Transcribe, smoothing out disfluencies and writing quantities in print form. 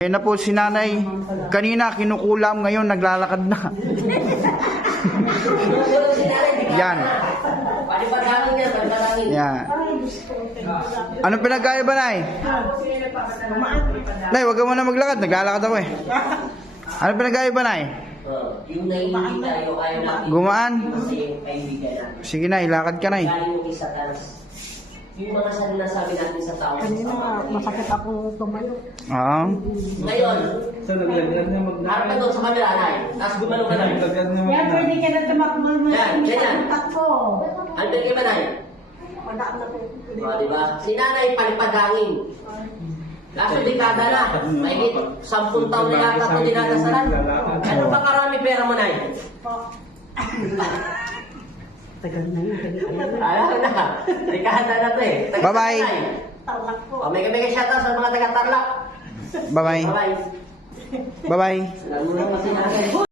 Ayan na po si nanay. Kanina kinukulam, ngayon naglalakad na. Yan. Yan. Anong pinagkaiba, nay? Nay, wag ka muna maglakad. Naglalakad ako eh. Anong pinagkaiba, nay? Yung naiingi tayo, ayaw natin. Gumaan? Kasi kaibigan natin. Sige, nay. Lakad ka, nay. Galing yung isa tanas. Yung mga sinasabi natin sa tao. Kanina masakit ako tumayo. Oo. Ngayon, So, naglagyan niya harap ka doon sa kamera, nay. Tapos gumano ka, nay. Naglagyan niya Yan, pwede ka na tumakbo mo Yan, ganyan. ko. Ano ba ba, nay? Wala na po. O, diba? Si nanay, palipadangin. Kaso dekada na. Mahigit 10 taon na yata ito dinadasalan. Ano ba karami pera mo, nay? Tagal na yun. Alam na. Dekada na ito eh. Bye-bye. Talak po. O, may shoutout sa mga taga-Tarlac. Bye-bye. Bye-bye. Bye-bye. Salamat kasi nanay.